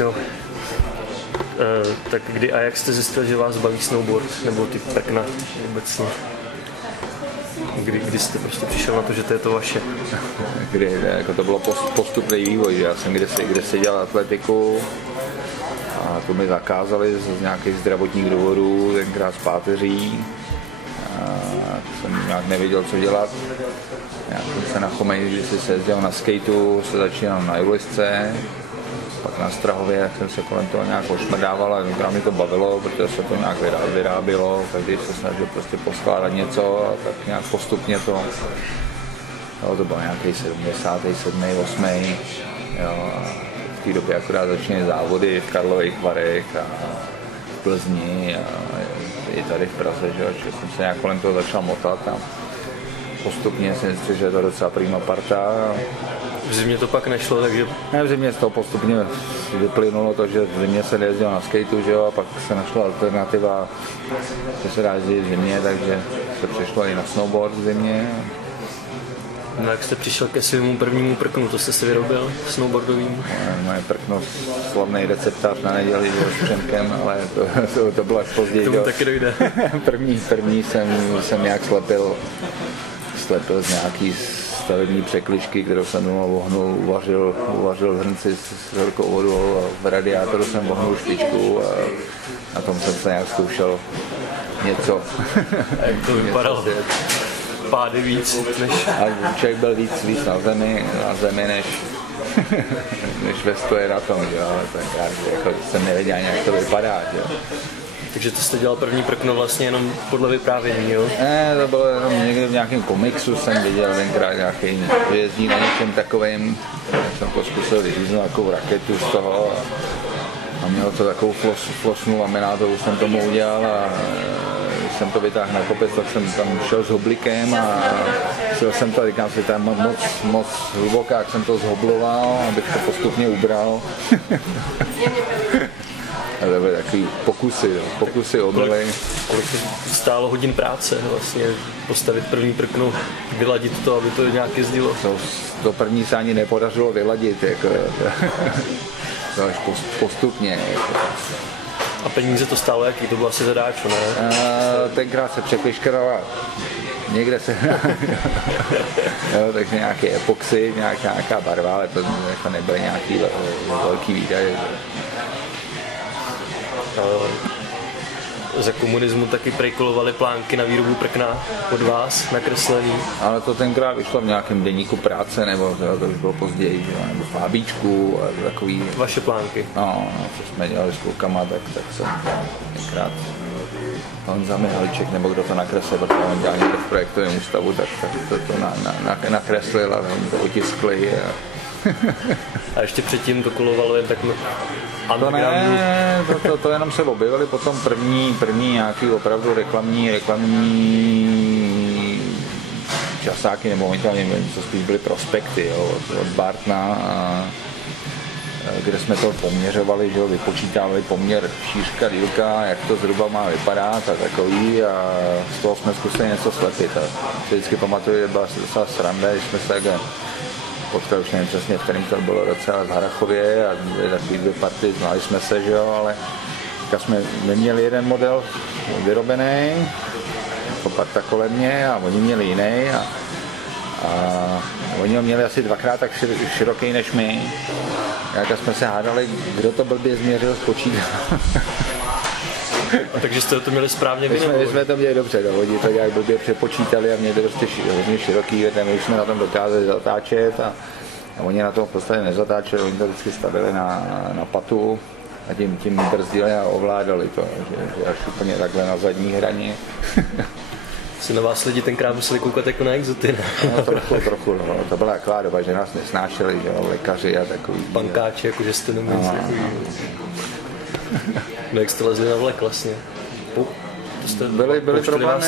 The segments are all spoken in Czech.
jo. Tak kdy a jak jste zjistil, že vás baví snowboard nebo ty prkna obecně? Kdy jste prostě přišel na to, že to je to vaše? Jako to bylo postupný vývoj, že já jsem kdysi dělal atletiku a to mi zakázali z nějakých zdravotních důvodů, tenkrát z páteří. A jsem nějak nevěděl, co dělat. Já jsem se na Chomeji, když se jezdil na skateu, se začínal na julisce, pak na Strahově, jak jsem se kolem toho nějak ošmrdával a tenkrát mi to bavilo, protože se to nějak vyrábělo, každý se snažil prostě poskládat něco a tak nějak postupně to, jo, to byl nějaký 77., 8. Jo, a v té době akorát začínaly závody v Karlových Varech a v Plzni a i tady v Praze, že jsem se nějak kolem toho začal motat a postupně jsem zjistil, že je to docela prima parta. V zimě to pak nešlo, takže... Ne, v zimě z toho postupně vyplynulo to, že v zimě se nejezdil na skateu, že jo, a pak se našla alternativa, že se dá jezdit v zimě, takže se přešlo i na snowboard v zimě. No jak jste přišel ke svému prvnímu prknu, to jste si vyrobil snowboardovým? Moje prkno, slavný receptář na neděli s Přemkem, ale to bylo až později. Tomu taky dojde. první jsem nějak slepil z nějaký stavební překližky, kterou jsem doma vohnul, uvařil v hrnci s horkou vodou a v radiátoru jsem vohnul špičku a na tom jsem se nějak zkoušel něco. A jak to vypadalo? Pády víc než... A člověk byl víc na zemi než ve stoje na tom, jo, tak jako jsem nevěděl, jak to vypadá, jo. Takže to jste dělal první prkno vlastně jenom podle vyprávění, jo? Ne, to bylo jenom někde v nějakém komiksu jsem viděl tenkrát nějaký, že jezdí na něčem takovým, jsem to zkusil vyříznout takovou raketu z toho a mělo to takovou flosnu laminátovou jsem tomu udělal a když jsem to vytáhl na kopec, tak jsem tam šel s hoblikem a šel jsem to, říkám si, tam moc hluboká, jak jsem to zhobloval, abych to postupně ubral. A to byly takový pokusy omily. Kolik stálo hodin práce vlastně postavit první prkno, vyladit to, aby to nějak jezdilo? To první se ani nepodařilo vyladit, jako, to až postupně. A peníze to stálo jaký? To bylo asi zadáčo, ne? Tenkrát se překliškala někde se... jo, takže nějaké epoxy, nějaká barva, ale to jako nebyly nějaký velký výdaje. Za komunismu taky prejkolovaly plánky na výrobu prkna od vás nakreslený. Ale to tenkrát vyšlo v nějakém deníku práce, nebo to už bylo později, nebo v Fábíčku a takový... Vaše plánky? No, co jsme dělali s klukama, tak jsem tenkrát Honza Mihaliček, nebo kdo to nakreslil, protože on dělal někde v projektovém ústavu, tak to nakreslil a to otiskli. A ještě předtím to kolovalo jen tak to ne, to jenom se objevily potom první nějaký opravdu reklamní časáky, nebo oni tam nevím, co spíš byly prospekty, jo, od Bartna, kde jsme to poměřovali, že jo, vypočítávali poměr šířka, dílka, jak to zhruba má vypadat a takový a z toho jsme zkusili něco slepit. A vždycky pamatuju, že byla docela sranda, když jsme se takhle potkali, už nevím přesně, v kterým to bylo docela v Harachově a takový dvě party, znali jsme se, že jo, ale jsme neměli jeden model vyrobený, jako parta kolem mě a oni měli jiný a oni ho měli asi dvakrát tak široký než my. Jak jsme se hádali, kdo to blbě změřil, spočítal. Takže jste to měli správně My jsme to měli dobře, no, oni to nějak blbě přepočítali a měli to prostě hodně široký, my jsme na tom dokázali zatáčet a oni na tom v podstatě nezatáčeli, oni to vždycky stavili na patu a tím brzdili a ovládali to, že až úplně takhle na zadní hraně. Si na vás lidi tenkrát museli koukat jako na exoty, ne? No, trochu, no. To byla taková doba, že nás nesnášeli, že jo, lékaři a takový. Pankáči, jakože jste nemysleli. No jak jste lezli na vlek vlastně? Byly problémy,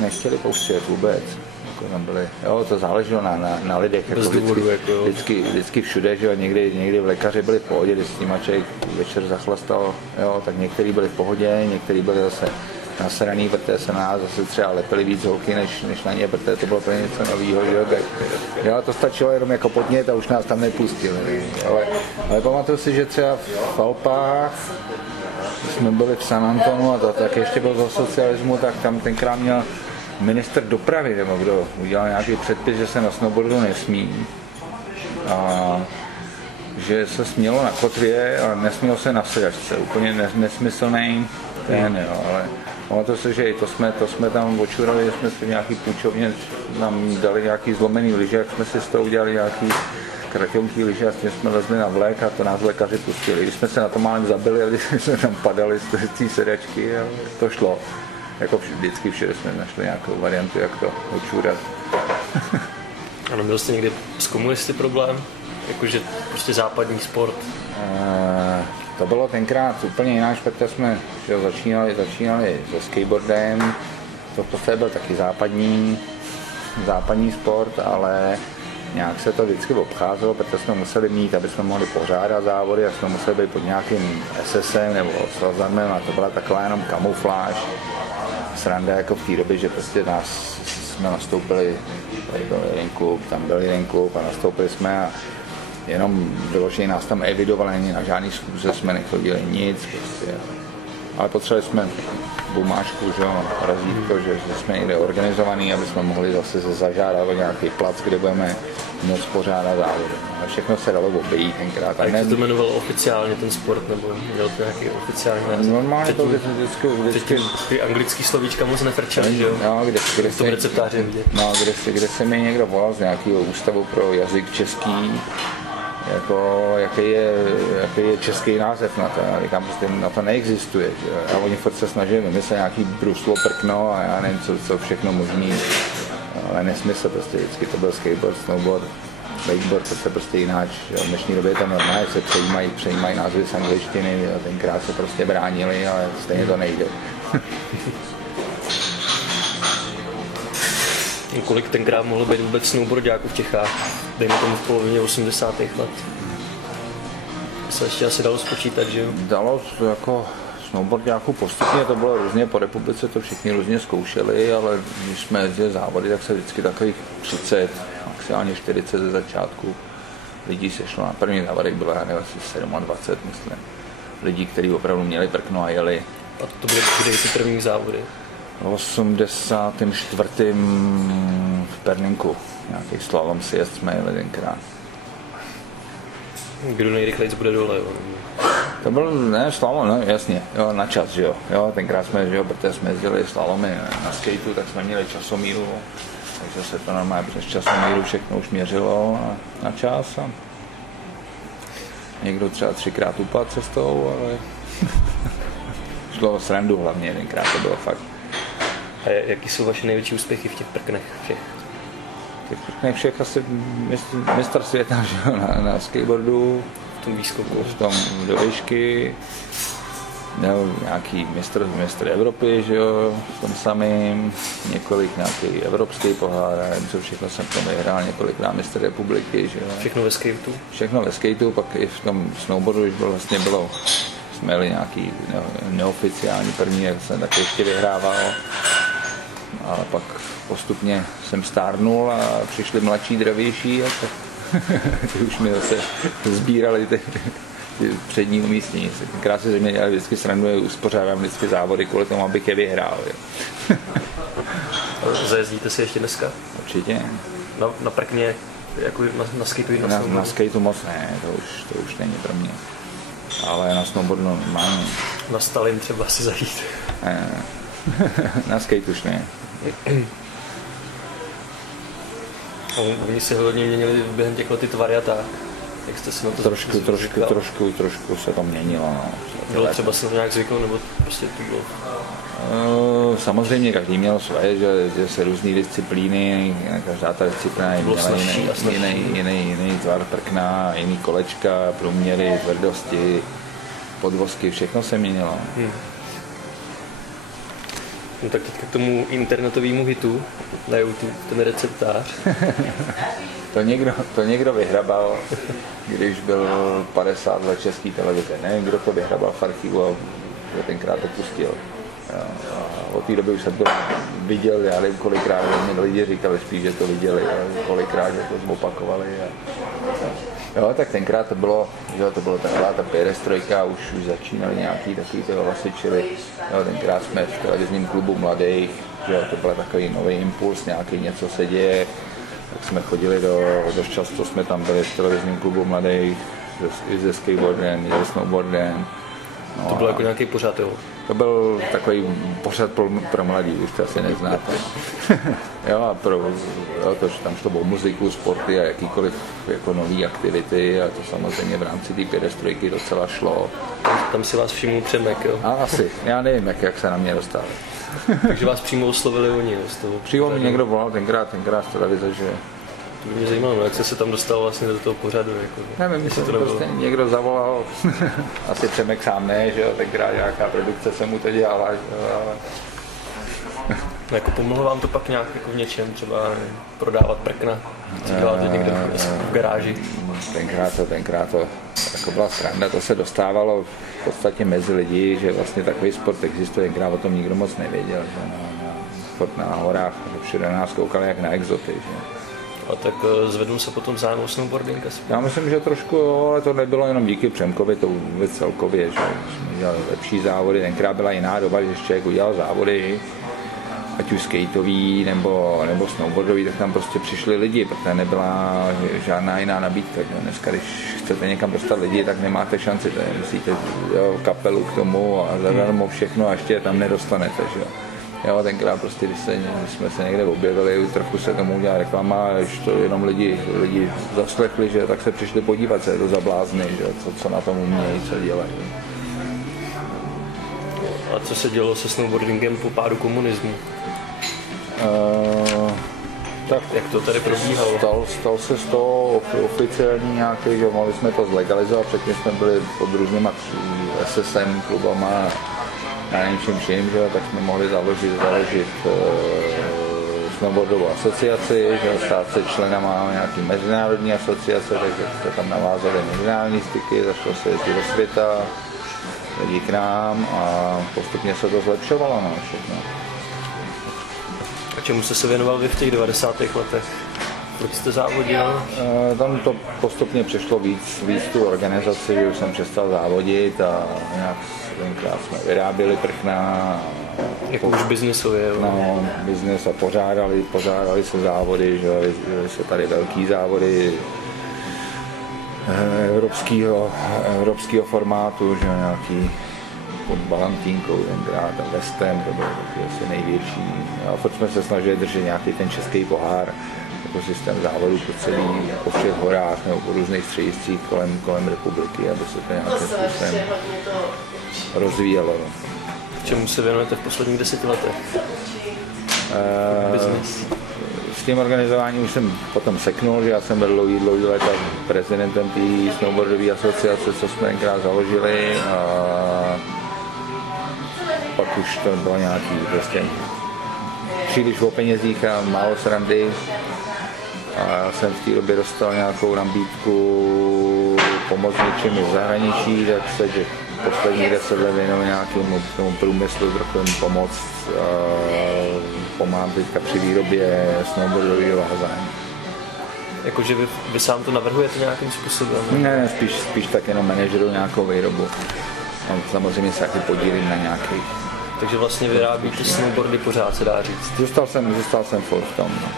nechtěli pouštět vůbec. Jako tam byly, jo, to záleželo na lidech, jako vždycky všude, že jo, někdy v lékaři byli v pohodě, když s nima člověk večer zachlastal, jo, tak některý byli v pohodě, některý byli zase nasraný, protože se na nás zase třeba lepili víc holky, než na ně, protože to bylo pro něco novýho, že jo, tak jo, to stačilo jenom jako podnět a už nás tam nepustili, ale pamatuju si, že třeba v Alpách, když jsme byli v San Antonu a to tak ještě byl za socialismu, tak tam tenkrát měl ministr dopravy, nebo kdo udělal nějaký předpis, že se na snowboardu nesmí. A že se smělo na kotvě, ale nesmělo se na sedačce. Úplně nesmyslný ten, jo, ale pamatuju se, že i to jsme tam očurali, že jsme si nějaký půjčovně nám dali nějaký zlomený lyže, jak jsme si z toho udělali nějaký kratonký lyže a s tím jsme lezli na vlek a to nás lékaři pustili. Když jsme se na to málem zabili a když jsme tam padali z té sedačky, a to šlo. Jako vždycky všude jsme našli nějakou variantu, jak to očurat. Ano, měl jste někdy s komunisty problém? Jakože prostě západní sport? To bylo tenkrát úplně jinak, protože jsme začínali se skateboardem. To v podstatě byl taky západní sport, ale nějak se to vždycky obcházelo, protože jsme museli mít, aby jsme mohli pořádat závody, a jsme museli být pod nějakým SSem nebo svazem a to byla taková jenom kamufláž. Sranda jako v té době, že prostě jsme nastoupili, tady byl jeden klub, tam byl jeden klub a nastoupili jsme a jenom vyloženě nás tam evidovali, ani na žádný schůze jsme nechodili nic, prostě. Ale potřebovali jsme bumáčku, že jo, razítko, že jsme někde organizovaný, aby jsme mohli zase zažádat o nějaký plac, kde budeme moc pořádat závody. Ale všechno se dalo obejít tenkrát. Jak se to jmenovalo oficiálně ten sport, nebo měl to nějaký oficiální název? Normálně to vždycky... Ty anglický slovíčka moc nefrčaný, že jo? No, kde v tom receptáři vidět. No, kde se mi někdo volal z nějakého ústavu pro jazyk český, jako, jaký je český název na to, já říkám, prostě na to neexistuje, že? A oni furt se snažili vymyslet nějaký bruslo, prkno a já nevím, co všechno možný, ale nesmysl, prostě vždycky to byl skateboard, snowboard, wakeboard, to se prostě jináč, v dnešní době je to normálně, se přejímají názvy z angličtiny, a tenkrát se prostě bránili, ale stejně to nejde. Kolik tenkrát mohlo být vůbec snowboardáků v Čechách, dejme tomu v polovině 80. let? Se ještě asi dalo spočítat, že jo? Dalo jako snowboardáků postupně, to bylo různě, po republice to všichni různě zkoušeli, ale když jsme jezdili závody, tak se vždycky takových 30, maximálně 40 ze začátku lidí sešlo. Na první závodech bylo asi 27, myslím, lidí, kteří opravdu měli prkno a jeli. A to byly ty první závody? V 84. v Perninku, nějaký slalom sjezd jsme jeli tenkrát. Kdo nejrychleji bude dole, jo? To byl, ne, slalom, no jasně, jo, na čas, že jo, tenkrát jsme, že jo, protože jsme jezdili slalomy na skateu, tak jsme měli časomíru, takže se to normálně přes časomíru všechno už měřilo a na čas a někdo třeba 3krát upadl cestou, ale šlo o srandu hlavně, jedenkrát to bylo fakt. A jaký jsou vaše největší úspěchy v těch prknech všech? V těch prknech všech asi mistr světa, že jo, na skateboardu, v tom výskoku, v tom do výšky, nějaký mistr Evropy, že jo, v tom samým, několik nějaký evropský pohár, nevím, co všechno jsem tam vyhrál, několikrát mistr republiky, že jo. Všechno ve skateu? Všechno ve skateu, pak i v tom snowboardu už bylo, jsme jeli nějaký neoficiální první, jak jsem taky ještě vyhrával, ale pak postupně jsem stárnul a přišli mladší, dravější a tak ty už mi zase sbírali ty přední umístění. Tenkrát si ze mě dělali vždycky srandu, uspořádám vždycky závody kvůli tomu, abych je vyhrál. Zajezdíte si ještě dneska? Určitě. Na prkně, jako na skateu? Na skateu moc ne, to už není pro mě. Ale na snowboardu normálně. Na Stalin třeba si zajít. Na skate už ne. Oni se hodně měnili během těch let ty tvary a tak. Jak jste si na to trošku se to měnilo. No. Bylo třeba se na to nějak zvyknout, nebo prostě to bylo? Samozřejmě každý měl svoje, že se různý disciplíny, každá ta disciplína měla jiný tvar prkna, jiný kolečka, průměry, tvrdosti, podvozky, všechno se měnilo. No tak teďka k tomu internetovému hitu na YouTube, ten receptář. To někdo vyhrabal, když byl 50 let České televize. Nevím, kdo to vyhrabal v archivu a tenkrát to pustil. Od té doby už jsem to viděl, já nevím kolikrát, mě lidi říkali spíš, že to viděli, kolikrát, že to zopakovali. Jo, tak tenkrát to bylo taková ta perestrojka, už začínali nějaký takový ty hlasy, čili tenkrát jsme v televizním klubu mladých, že to byl takový nový impuls, nějaký něco se děje, tak jsme chodili dost často jsme tam byli v televizním klubu mladých, i se skateboardem, i se snowboardem. No, to byl jako nějaký pořad, jo? To byl takový pořad pro mladí, už to asi neznáte. Jo, a tam šlo o muziku, sporty a jakýkoliv jako nový aktivity a to samozřejmě v rámci té perestrojky docela šlo. Tam si vás všiml Přemek, jo? A asi, já nevím, jak se na mě dostal. Takže vás přímo oslovili oni, jo? Přímo mi někdo volal tenkrát z televize, že... To by mě zajímalo, jak se tam dostal vlastně do toho pořadu, jako... Nevím, jestli to prostě někdo zavolal, asi Přemek sám ne, že jo, tenkrát nějaká produkce se mu to dělala, že jo, ale... Jako pomohlo vám to pak nějak jako v něčem, třeba prodávat prkna, co děláte někde v garáži? Tenkrát to jako byla sranda, to se dostávalo v podstatě mezi lidi, že vlastně takový sport existuje, tenkrát o tom nikdo moc nevěděl, že sport na horách, všude nás koukali jak na exoty, že? A tak zvednul se potom zájem o snowboarding? Já myslím, že trošku, jo, ale to nebylo jenom díky Přemkovi, to vůbec celkově, že jsme dělali lepší závody, tenkrát byla jiná doba, že člověk udělal závody, ať už skateový nebo snowboardový, tak tam prostě přišli lidi, protože nebyla žádná jiná nabídka. Že? Dneska, když chcete někam dostat lidi, tak nemáte šanci, musíte kapelu k tomu a zadarmo všechno a ještě tam nedostanete. Že? Jo, tenkrát prostě, když jsme se někde objevili, trochu se tomu udělala reklama a když to jenom lidi zaslechli, že, tak se přišli podívat se to za blázny, že, co na tom umějí, co dělají. A co se dělo se snowboardingem po pádu komunismu? Tak jak to tady probíhalo? Stal se z toho oficiální nějaký, že mohli jsme to zlegalizovat, předtím jsme byli pod různýma SSM klubama, na něčím vším, že, tak jsme mohli založit snowboardovou asociaci, že, stát se členama nějaký mezinárodní asociace, takže se tam navázali mezinárodní styky, začalo se jezdit do světa, lidi k nám a postupně se to zlepšovalo, no, všechno. A čemu jste se věnoval vy v těch 90. letech? Proč jste závodil? Tam to postupně přešlo víc tu organizaci, že už jsem přestal závodit a nějak tenkrát jsme vyráběli prkna. Jako už biznesově, jo? No, biznes a pořádali se závody, že jezdili se tady velký závody evropského formátu, že nějaký pod Balantínkou, tenkrát a Westem, to byl asi největší. A furt jsme se snažili držet nějaký ten český pohár, jako systém závodů po všech horách nebo po různých střediscích kolem republiky, aby se to nějakým způsobem rozvíjelo. Čemu se věnujete v posledních 10 letech? Business. S tím organizováním už jsem potom seknul, že já jsem byl dlouhý léta prezidentem té snowboardové asociace, co jsme tenkrát založili. A pak už to bylo nějaký prostě příliš o penězích a málo srandy. A já jsem v té době dostal nějakou nabídku pomoct něčím v zahraničí, tak se posledních 10 let věnuji nějakému tomu průmyslu, trochu jim pomoct. Pomáhám teďka při výrobě snowboardového vázání. Jakože vy sám to navrhujete nějakým způsobem? Ne, spíš tak jenom manažeru nějakou výrobu. Samozřejmě se taky podílím na nějakých. Takže vlastně vyrábíte snowboardy pořád, se dá říct? Zůstal jsem furt v tom. No.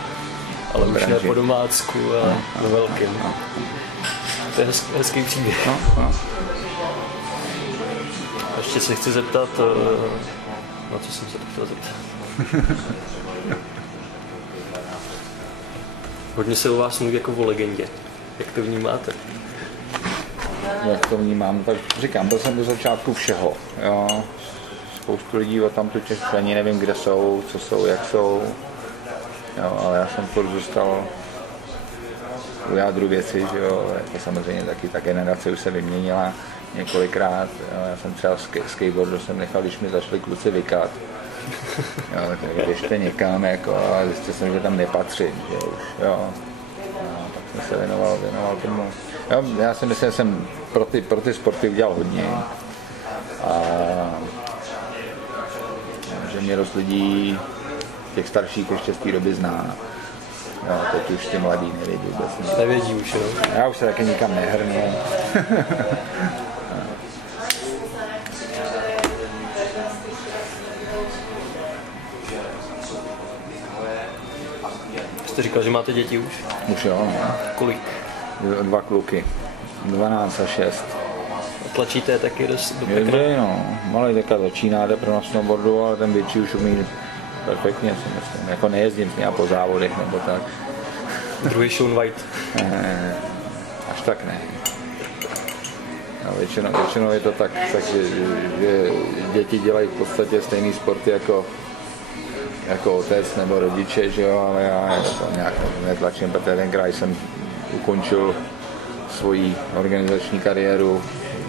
Ale už ne po domácku a ve velkém. To je hezký příběh. No. Ještě se chci zeptat, na co jsem se chtěl zeptat. Hodně se u vás mluví jako o legendě. Jak to vnímáte? Jak to vnímám, tak říkám, byl jsem do začátku všeho. Jo. Spoustu lidí o tam těch ani nevím, kde jsou, co jsou, jak jsou. Jo, ale já jsem furt zůstal u jádru věci, že jo, jako samozřejmě taky ta generace už se vyměnila několikrát. Jo, já jsem třeba skateboardu jsem nechal, když mi začali kluci vykat. Jo, tak běžte někam, jako, a zjistil jsem, že tam nepatřím, že už, jo. Tak jsem se věnoval tomu. Jo, já si myslím, že jsem pro ty sporty udělal hodně. A mě dost lidí, těch starších ještě z té doby zná. Jo, teď už ty mladí nevědí vůbec nic. Nevědí už, jo. Já už se taky nikam nehrnu. Jste říkal, že máte děti už? Už jo, no. Kolik? 2 kluky. 12 a 6. Tlačíte je taky do pekna? No. Malý teďka začíná, jde pro na snowboardu, ale ten větší už umí perfektně, si myslím. Jako nejezdím s ním po závodech nebo tak. Druhý Shaun White. Až tak ne. No, většinou je to tak že děti dělají v podstatě stejný sporty jako otec nebo rodiče, že jo, ale já to nějak netlačím, protože tenkrát jsem ukončil svoji organizační kariéru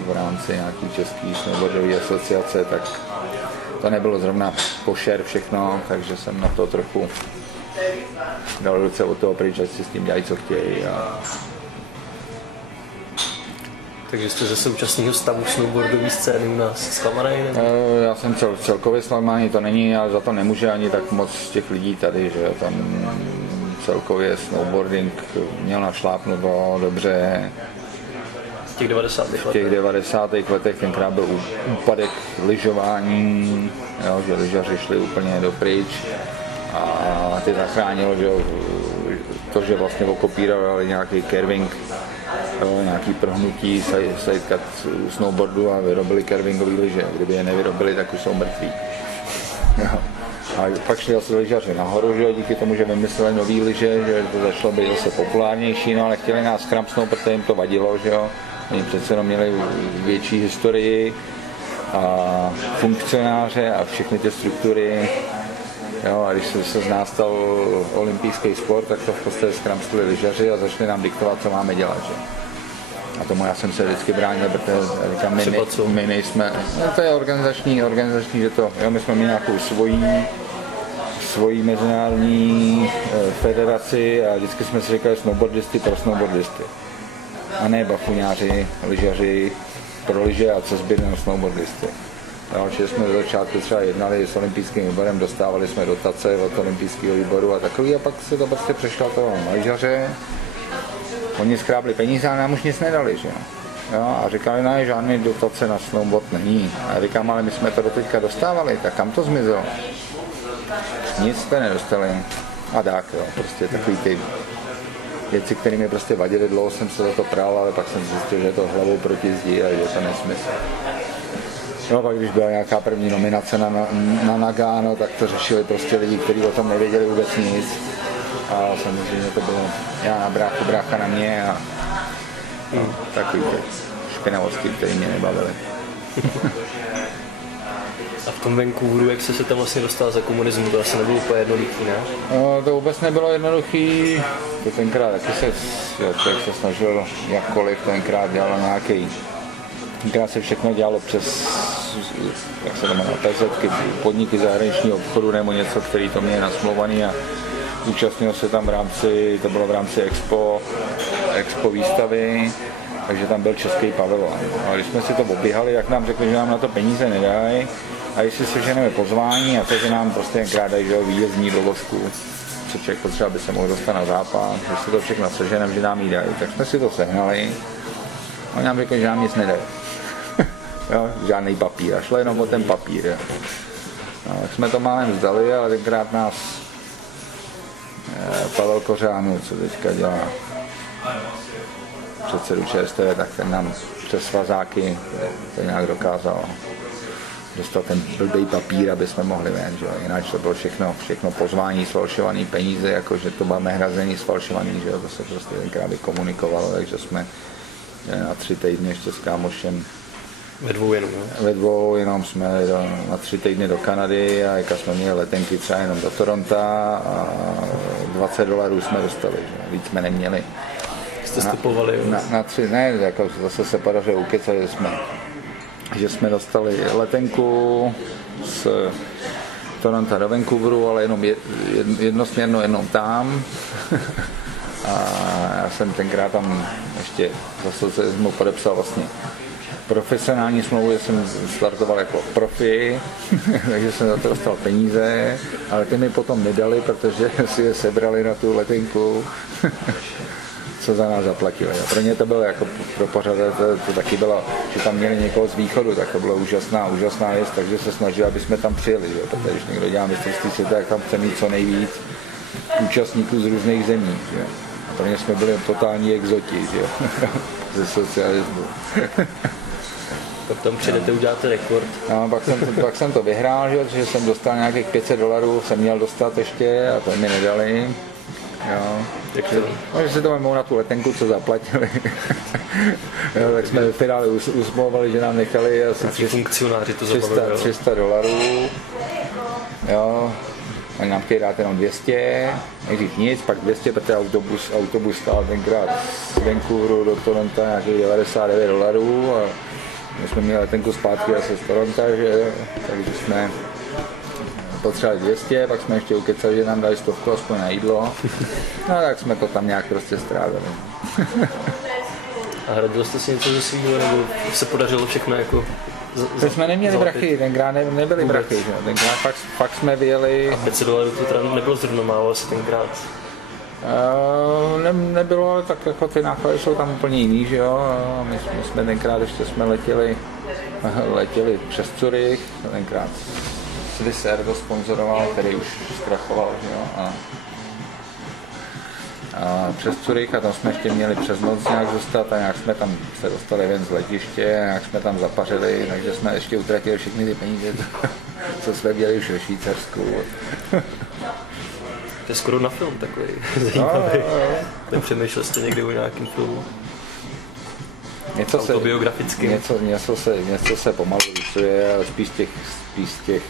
v rámci nějaký český snowboardové asociace, tak to nebylo zrovna košer všechno, takže jsem na to trochu dal ruce od toho pryč, ať si s tím dělají, co chtějí. Takže jste ze současného stavu snowboardové scény u nás zklamaný? Já jsem celkově zklamaný, to není, ale za to nemůže ani tak moc z těch lidí tady, že tam celkově snowboarding měl našlápnuto dobře. V těch 90. letech? V těch 90. letech tenkrát byl úpadek lyžování, jo, že lyžaři šli úplně dopryč a ty zachránilo, že to, že vlastně okopírovali nějaký curving, nějaký prohnutí sidecut u snowboardu a vyrobili curvingové lyže. Kdyby je nevyrobili, tak už jsou mrtví. Jo. A pak šli asi lyžaři nahoru, že díky tomu, že vymysleli nový lyže, že to začalo být zase populárnější, no ale chtěli nás schramsnout, protože jim to vadilo, že jo. Oni přece jenom měli větší historii a funkcionáře a všechny ty struktury. Jo, a když se z nás stal olympijský sport, tak to v podstatě zkramstili lyžaři a začali nám diktovat, co máme dělat. Že? A tomu já jsem se vždycky bránil, protože říkám, my nejsme, no to je organizační, že to, jo, my jsme měli nějakou svoji mezinárodní federaci a vždycky jsme si říkali snowboardisty pro snowboardisty. A ne bafuňáři, lyžaři pro lyže a co zbyt na snowboardisty. Jo, že jsme do začátku třeba jednali s olympijským výborem, dostávali jsme dotace od olympijského výboru a takový a pak se to prostě přešlatovalo na lyžaře. Oni skrábli peníze a nám už nic nedali, že jo. A říkali, ne, žádný dotace na snowboard není. A já říkám, ale my jsme to doteďka dostávali, tak kam to zmizelo? Nic jste nedostali. A tak, jo, prostě takový ty věci, které mi prostě vadily, dlouho jsem se za to prál, ale pak jsem zjistil, že je to hlavou proti zdi a že je to nesmysl. No pak když byla nějaká první nominace na Nagano, tak to řešili prostě lidi, kteří o tom nevěděli vůbec nic. A samozřejmě to bylo já na bráchu, brácha na mě a takový ty špinavosti, které mě nebavily. A v tom Vancouveru, jak se tam vlastně dostal za komunismu, to asi nebylo úplně jednoduchý, ne? No, to vůbec nebylo jednoduchý. To tenkrát taky člověk se snažil jakkoliv, tenkrát dělal nějaký. Tenkrát se všechno dělalo přes, jak se to jmenuje, PZky, podniky zahraničního obchodu nebo něco, který to měli nasmluvaný a účastnil se tam to bylo v rámci Expo výstavy, takže tam byl český pavilon. A když jsme si to oběhali, tak nám řekli, že nám na to peníze nedají a jestli se ženeme pozvání a to, že nám prostě tenkrát dají výjezdní doložku, co člověk potřeba, aby se mohl dostat na západ, když si to všechno seženeme, že nám jí dají, tak jsme si to sehnali a oni nám řekli, že nám nic nedají. Jo, žádný papír, a šlo jenom o ten papír. Jo. No, tak jsme to málem vzdali, ale tenkrát nás Pavel Kořánů, co teďka dělá předsedu ČSTV, tak ten nám přes svazáky to nějak dokázal dostat ten blbý papír, aby jsme mohli ven, že jo. Jinak to bylo všechno pozvání, sfalšovaný peníze, jakože to bylo nehrazený, sfalšovaný, že jo. To se prostě tenkrát vykomunikovalo, takže jsme na 3 týdny ještě s kámošem Ve dvou jenom jsme na 3 týdny do Kanady a jak jsme měli letenky třeba jenom do Toronta a $20 jsme dostali, že? Víc jsme neměli. Jste stupovali? Na 3, ne, jako zase se podařilo ukecat, že jsme dostali letenku z Toronto do Vancouveru, ale jenom jednosměrnou jenom tam. A já jsem tenkrát tam ještě za socialismu podepsal vlastně profesionální smlouvu jsem startoval jako profi, takže jsem za to dostal peníze, ale ty mi potom nedali, protože si je sebrali na tu letenku, co za nás zaplatili. A pro ně to bylo jako pro pořadatele, to taky bylo, že tam měli někoho z východu, tak to byla úžasná věc, takže se snažili, aby jsme tam přijeli, že? Protože když někdo dělá mistrovství světa, tak tam chce mít co nejvíc účastníků z různých zemí. Že? A pro ně jsme byli totální exoti, že? Ze socialismu. Pak tam přijdete, uděláte rekord. No, pak jsem to vyhrál, že jsem dostal nějakých $500, jsem měl dostat ještě a to mi nedali. Jo. No, že se to vemou na tu letenku, co zaplatili. Jo, tak jsme v finále usmovali, že nám nechali asi $300. Jo. Oni nám chtěli dát jenom 200, nejdřív nic, pak 200, protože autobus stál tenkrát z Vancouveru do Toronto nějakých $99 a my jsme měli letenku zpátky asi z Toronto, takže jsme potřebovali 200, pak jsme ještě ukecali, že nám dali 100 aspoň na jídlo, no tak jsme to tam nějak prostě strávili. A hradil jste si něco ze svýho, nebo se podařilo všechno jako... Teď jsme neměli brachy, tenkrát nebyly brachy, že? Tenkrát fakt jsme vyjeli... A $500 to teda nebylo zrovna málo asi tenkrát. Nebylo, ale tak jako ty náklady jsou tam úplně jiný, že jo? A my jsme tenkrát ještě jsme letěli přes Zurich, tenkrát Swissair to sponzoroval, který už zkrachoval, že jo? A přes Zurich a tam jsme ještě měli přes noc nějak zůstat a nějak jsme tam se dostali ven z letiště, nějak jsme tam zapařili, takže jsme ještě utratili všechny ty peníze, co jsme měli už ve Švýcarsku. To je skoro na film takový zajímavý. Nepřemýšlel jste někdy o nějakém filmu? Autobiograficky. Něco se pomalu rysuje, ale spíš těch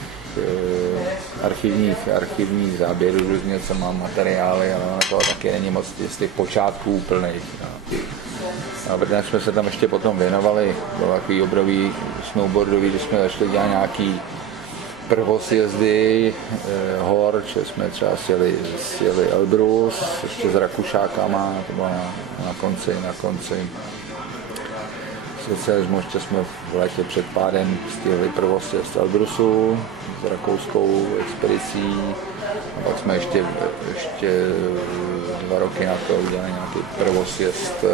archivních záběrů různě, co mám materiály, ale to taky není moc z těch počátků úplných. A protože jsme se tam ještě potom věnovali, bylo takový obrový snowboardový, že jsme začali dělat nějaký prvosjezdy hor, že jsme třeba sjeli Elbrus, ještě s Rakušákama, to bylo na konci socialismu, ještě jsme v létě před pádem stihli prvosjezd Elbrusu s rakouskou expedicí a pak jsme ještě 2 roky na to udělali nějaký prvosjezd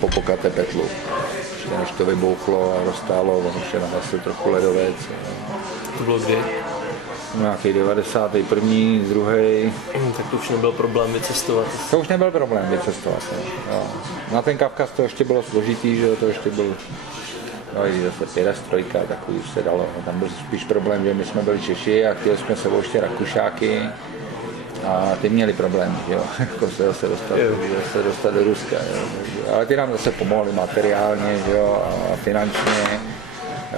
po Popocatépetlu, ještě než to vybouchlo a roztálo, on ještě nahasl trochu ledovec. To bylo kdy? Nějaký 91., 2. Tak to už nebyl problém vycestovat. To už nebyl problém vycestovat. Jo. Na ten Kavkaz to ještě bylo složitý, že to ještě byl zase perestrojka, takový už se dalo. Tam byl spíš problém, že my jsme byli Češi a chtěli jsme se ještě Rakušáky a ty měli problém, jo, jako se zase dostat do Ruska. Jo. Ale ty nám zase pomohli materiálně, jo, a finančně.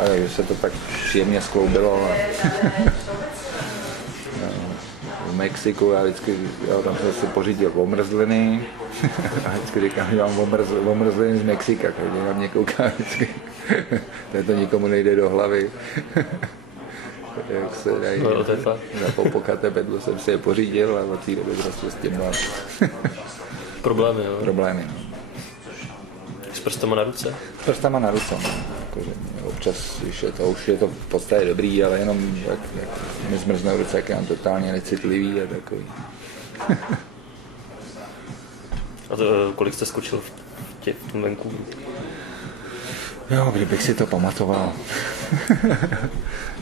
Takže se to tak příjemně skloubilo. V Mexiku, já tam jsem si pořídil omrzliny a vždycky říkám, že mám omrzliny z Mexika, takže na mě kouká vždycky. To nikomu nejde do hlavy. Jak se dají, na Popocatépetlu jsem si je pořídil a od té doby prostě s tím mám problémy, jo? Problémy. S prstama na ruce? S prstama na ruce, no. Jakože občas, už je to v podstatě dobrý, ale jenom jak mi zmrznou ruce, jak je mám totálně necitlivý a takový. A to, kolik jste skočil v tom Vancouveru? Jo, kdybych si to pamatoval.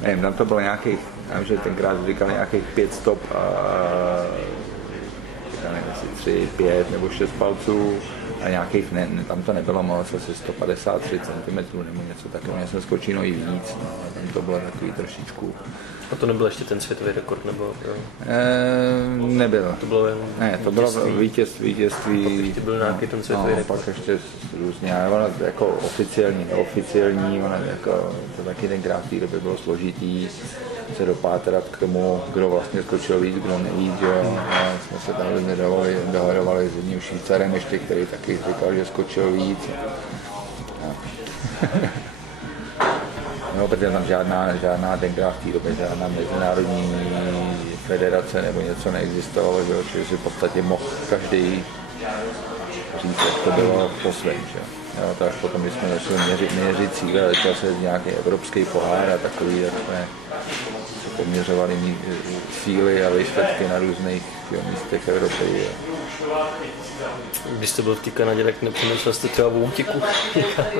Nevím, tam to bylo nějakých, já vím, že tenkrát říkali nějakých 5 stop a nevím, asi 3, 5 nebo 6 palců. A nějakých, tam to nebylo moc, asi 153 cm nebo něco takového, já jsem skočil i víc, no, tam to bylo takový trošičku. A to nebyl ještě ten světový rekord, nebo jo? Nebyl. To bylo jen to bylo vítězství. Pak ještě byl nějaký ten světový rekord. Pak ještě různě, ale ono jako oficiální, ono jako, to taky tenkrát v té době bylo složitý se dopátrat k tomu, kdo vlastně skočil víc, kdo nevíc, jo. A jsme se tam dohadovali s jedním Švýcarem ještě, který taky říkal, že skočil víc. No, protože tam žádná tenkrát v té době žádná mezinárodní federace nebo něco neexistovalo, že si v podstatě mohl každý říct, jak to bylo po svém. Jo, tak potom, když jsme začali měřit cíle, začal se nějaký evropský pohár a takový, tak jsme poměřovali síly a výsledky na různých místech Evropy. Když jste byl v té Kanadě, tak nepřemýšlel jste třeba o útěku?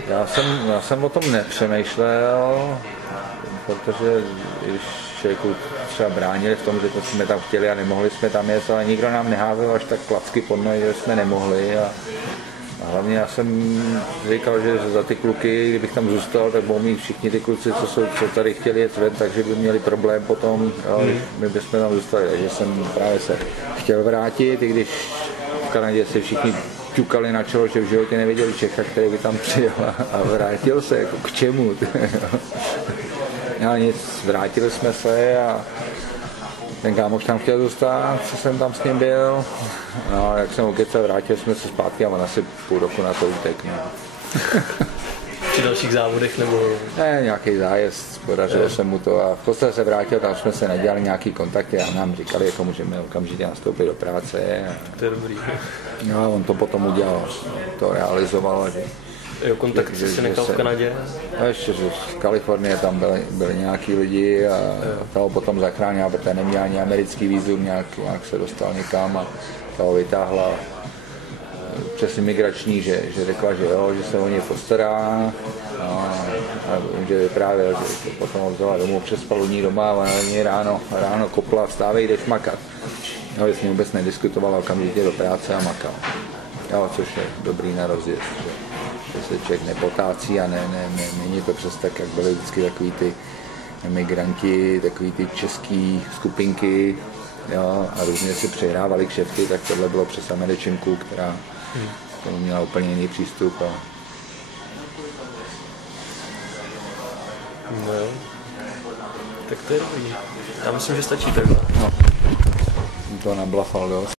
Já jsem o tom nepřemýšlel, protože když člověku třeba bránili v tom, že to jsme tam chtěli a nemohli jsme tam jet, ale nikdo nám neházel až tak klacky pod nohy, že jsme nemohli. A hlavně já jsem říkal, že za ty kluky, kdybych tam zůstal, tak budou mít všichni ty kluci, co tady chtěli jet ven, takže by měli problém potom, jo, my bychom tam zůstali. Takže jsem právě se chtěl vrátit, i když v Kanadě se všichni ťukali na čelo, že v životě neviděli Čecha, který by tam přijel a vrátil se, jako k čemu. No nic, vrátili jsme se a ten kámoš tam chtěl zůstat, co jsem tam s ním byl. No, jak jsem ukecal, vrátili jsme se zpátky a on asi půl roku na to utekl. Při dalších závodech nebo? Ne, nějaký zájezd, podařilo se mu to a v podstatě se vrátil, tam jsme se nedělali nějaký kontakty a nám říkali, jako můžeme okamžitě nastoupit do práce. To je dobrý. No a on to potom udělal, to realizoval, že Jo, kontakt jsi nechal v Kanadě? A ještě z Kalifornie tam byli nějaký lidi a toho potom zachránila, protože neměl ani americký vízum, nějak se dostal někam a toho vytáhla přes imigrační, že řekla, že jo, že se o ně postará a že vyprávěl, že potom ho vzala domů, přespal u ní doma a ona ní ráno kopla, vstávej, jdeš makat. No, s ním vůbec nediskutovala, okamžitě do práce a makal. Jo, což je dobrý na rozjezd, že se člověk nepotácí a není to přes tak, jak byly vždycky takový ty emigranti, takový ty český skupinky, jo, a různě si přihrávali kšefty, tak tohle bylo přes Američanku, která k tomu měla úplně jiný přístup. No jo, tak to je dobrý. Já myslím, že stačí takhle. No, to nablafal dost.